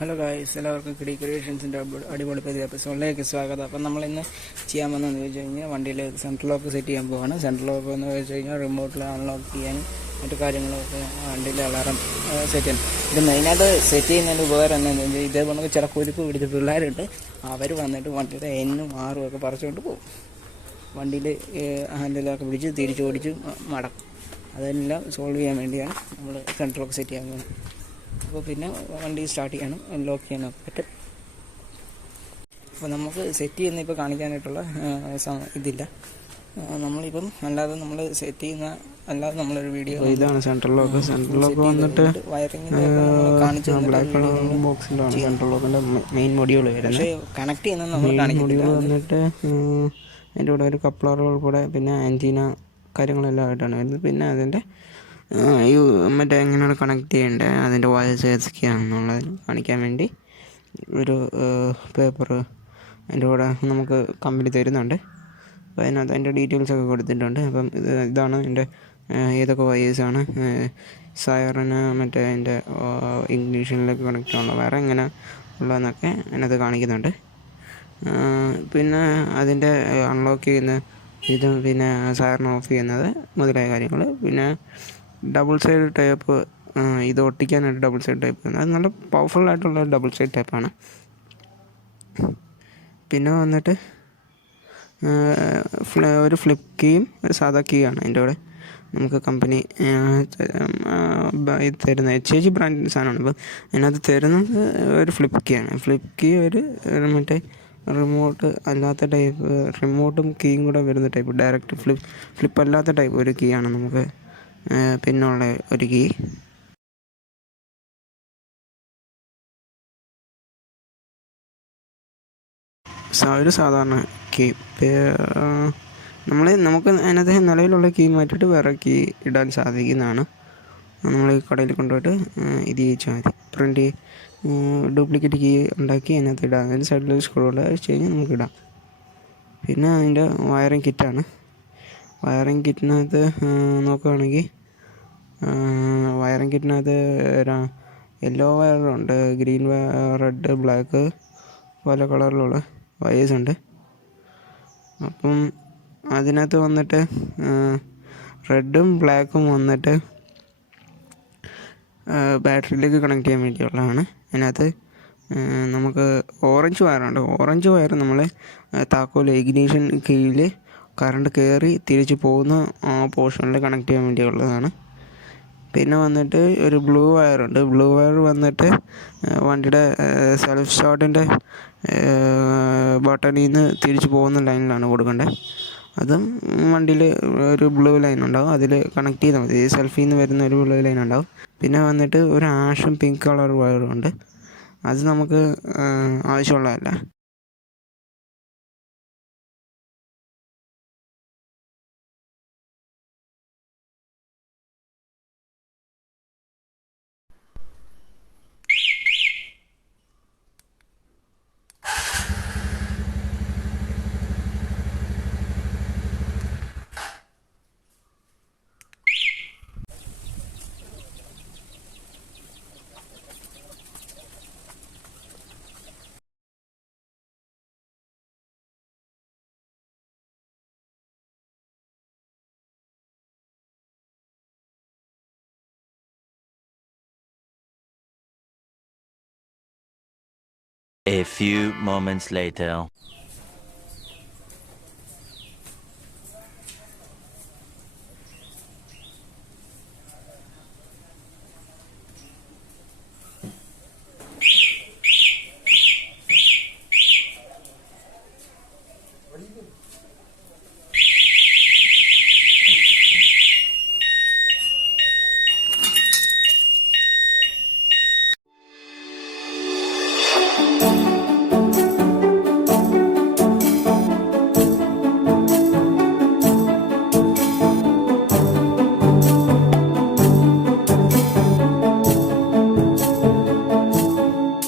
Hello guys, എല്ലാവർക്കും കിടി ക്രിയേഷൻസിൻ്റെ അടിപൊളി പുതിയ എപ്പിസോഡിലേക്ക് സ്വാഗതം. അപ്പം നമ്മളിന്ന് ചെയ്യാൻ വന്നതെന്ന് വെച്ച് കഴിഞ്ഞാൽ വണ്ടിയിൽ സെൻട്രൽ ലോക്ക് സെറ്റ് ചെയ്യാൻ പോവാണ്. സെൻട്രൽ ലോക്ക് എന്ന് വെച്ച് കഴിഞ്ഞാൽ റിമോട്ടിൽ അൺലോക്ക് ചെയ്യാനും മറ്റു കാര്യങ്ങളൊക്കെ വണ്ടിയിൽ അലാറം സെറ്റ് ചെയ്യണം. ഇത് മെയിനായിട്ട് സെറ്റ് ചെയ്യുന്നതിന് ഉപകാരം എന്താണെന്ന് വെച്ചാൽ ഇതേപോലെ ചില കുരുപ്പ് പിടിച്ച പിള്ളേരുണ്ട്. അവർ വന്നിട്ട് വണ്ടിയുടെ എന്നും ആറും ഒക്കെ പറിച്ചുകൊണ്ട് പോകും. വണ്ടിയിൽ ഹാൻഡിലൊക്കെ പിടിച്ച് തിരിച്ച് ഓടിച്ച് മടക്കും. അതെല്ലാം സോൾവ് ചെയ്യാൻ വേണ്ടിയാണ് നമ്മൾ സെൻട്രൽ ലോക്ക് സെറ്റ് ചെയ്യാൻ പോകുന്നത്. അപ്പോൾ പിന്നെ വണ്ടി സ്റ്റാർട്ട് ചെയ്യാനും ലോക്ക് ചെയ്യാനും പറ്റും. അപ്പോൾ നമുക്ക് സെറ്റ് ചെയ്യുന്ന ഇപ്പോൾ കാണിക്കാനായിട്ടുള്ള ഇതില്ല. നമ്മളിപ്പം അല്ലാതെ നമ്മൾ സെറ്റ് ചെയ്യുന്ന അല്ലാതെ നമ്മളൊരു വീഡിയോ ഇതാണ് സെൻട്രൽ ലോക്ക് വന്നിട്ട് ബ്ലാക്ക് കളർ ബോക്സിലാണ് സെൻട്രൽ ലോക്കിൻ്റെ മെയിൻ മൊഡ്യൂൾ വരുന്നത്. പക്ഷേ കണക്ട് ചെയ്യുന്നത് നമ്മൾ മൊഡ്യൂൾ വന്നിട്ട് അതിൻ്റെ കൂടെ ഒരു കപ്ലറുകൾ കൂടെ പിന്നെ ആൻറ്റീന കാര്യങ്ങളെല്ലാം ആയിട്ടാണ് വരുന്നത്. പിന്നെ അതിൻ്റെ മറ്റേ എങ്ങനെയാണ് കണക്ട് ചെയ്യേണ്ടത്, അതിൻ്റെ വയർസ് ഏതൊക്കെയാണെന്നുള്ളത് കാണിക്കാൻ വേണ്ടി ഒരു പേപ്പർ അതിൻ്റെ കൂടെ നമുക്ക് കമ്പനി തരുന്നുണ്ട്. അപ്പോൾ അതിനകത്ത് അതിൻ്റെ ഡീറ്റെയിൽസൊക്കെ കൊടുത്തിട്ടുണ്ട്. അപ്പം ഇതാണ് എൻ്റെ ഏതൊക്കെ വയേഴ്സാണ് സൈറന് മറ്റേ അതിൻ്റെ ഇഗ്നിഷനിലേക്ക് കണക്റ്റ് ആണല്ലോ വേറെ എങ്ങനെ ഉള്ളതെന്നൊക്കെ അതിനകത്ത് കാണിക്കുന്നുണ്ട്. പിന്നെ അതിൻ്റെ അൺലോക്ക് ചെയ്യുന്ന ഇതും പിന്നെ സൈറൻ ഓഫ് ചെയ്യുന്നത് മുതലായ കാര്യങ്ങൾ. പിന്നെ ഡബിൾ സൈഡ് ടൈപ്പ് ഇത് ഒട്ടിക്കാനായിട്ട് ഡബിൾ സൈഡ് ടൈപ്പ് അത് നല്ല പവർഫുള്ളായിട്ടുള്ള ഡബിൾ സൈഡ് ടൈപ്പാണ്. പിന്നെ വന്നിട്ട് ഒരു ഫ്ലിപ്പ് കീയും ഒരു സാധാ കീ ആണ് അതിൻ്റെ കൂടെ നമുക്ക് കമ്പനി ഇത് തരുന്നത്. HJG ബ്രാൻഡിൻ്റെ സാധനമാണ്. അപ്പം അതിനകത്ത് തരുന്നത് ഒരു ഫ്ലിപ്പ് കീ ആണ്. ഫ്ലിപ്പ് കീ ഒരു മറ്റേ റിമോട്ട് അല്ലാത്ത ടൈപ്പ്, റിമോട്ടും കീയും കൂടെ വരുന്ന ടൈപ്പ് ഡയറക്റ്റ് ഫ്ലിപ്പ് അല്ലാത്ത ടൈപ്പ് ഒരു കീ ആണ് നമുക്ക് പിന്നുള്ള ഒരു കീ. ഒരു സാധാരണ കീ നമുക്ക് അതിനകത്ത് നിലവിലുള്ള കീ മാറ്റിയിട്ട് വേറെ കീ ഇടാൻ സാധിക്കുന്നതാണ്. നമ്മൾ കടയിൽ കൊണ്ടുപോയിട്ട് ഇത് ചെയ്യിച്ചാൽ മതി. പ്രിൻ്റ് ഡ്യൂപ്ലിക്കേറ്റ് കീ ഉണ്ടാക്കി അതിനകത്ത് ഇടാം. അതിന് സൈഡിൽ സ്ക്രൂ കൊണ്ട് വെച്ച് കഴിഞ്ഞാൽ നമുക്ക് ഇടാം. പിന്നെ അതിൻ്റെ വയറിങ് കിറ്റാണ്. വയറിങ് കിറ്റിനകത്ത് നോക്കുകയാണെങ്കിൽ വയറിങ് കിറ്റിനകത്ത് യെല്ലോ വയറുണ്ട്, ഗ്രീൻ റെഡ് ബ്ലാക്ക് പല കളറിലുള്ള വയേഴ്സ് ഉണ്ട്. അപ്പം അതിനകത്ത് വന്നിട്ട് റെഡും ബ്ലാക്കും വന്നിട്ട് ബാറ്ററിയിലേക്ക് കണക്ട് ചെയ്യാൻ വേണ്ടിയുള്ളതാണ്. അതിനകത്ത് നമുക്ക് ഓറഞ്ച് വയറുണ്ട്. ഓറഞ്ച് വയർ നമ്മൾ താക്കോൽ ഇഗ്നിഷൻ കീയിൽ കറണ്ട് കയറി തിരിച്ച് പോകുന്ന ആ പോർഷനിൽ കണക്ട് ചെയ്യാൻ വേണ്ടിയുള്ളതാണ്. പിന്നെ വന്നിട്ട് ഒരു ബ്ലൂ വയറുണ്ട്. ബ്ലൂ വയർ വന്നിട്ട് വണ്ടിയുടെ സെൽഫ് സ്റ്റാർട്ടിൻ്റെ ബട്ടണിൽ നിന്ന് തിരിച്ച് പോകുന്ന ലൈനിലാണ് കൊടുക്കേണ്ടത്. അതും വണ്ടിയിൽ ഒരു ബ്ലൂ ലൈൻ ഉണ്ടാവും, അതിൽ കണക്ട് ചെയ്താൽ മതി. സെൽഫിൽ നിന്ന് വരുന്ന ഒരു ബ്ലൂ ലൈൻ ഉണ്ടാവും. പിന്നെ വന്നിട്ട് ഒരു ആഷും പിങ്ക് കളർ വയറും ഉണ്ട്. അത് നമുക്ക് ആവശ്യമുള്ളതല്ല. A few moments later.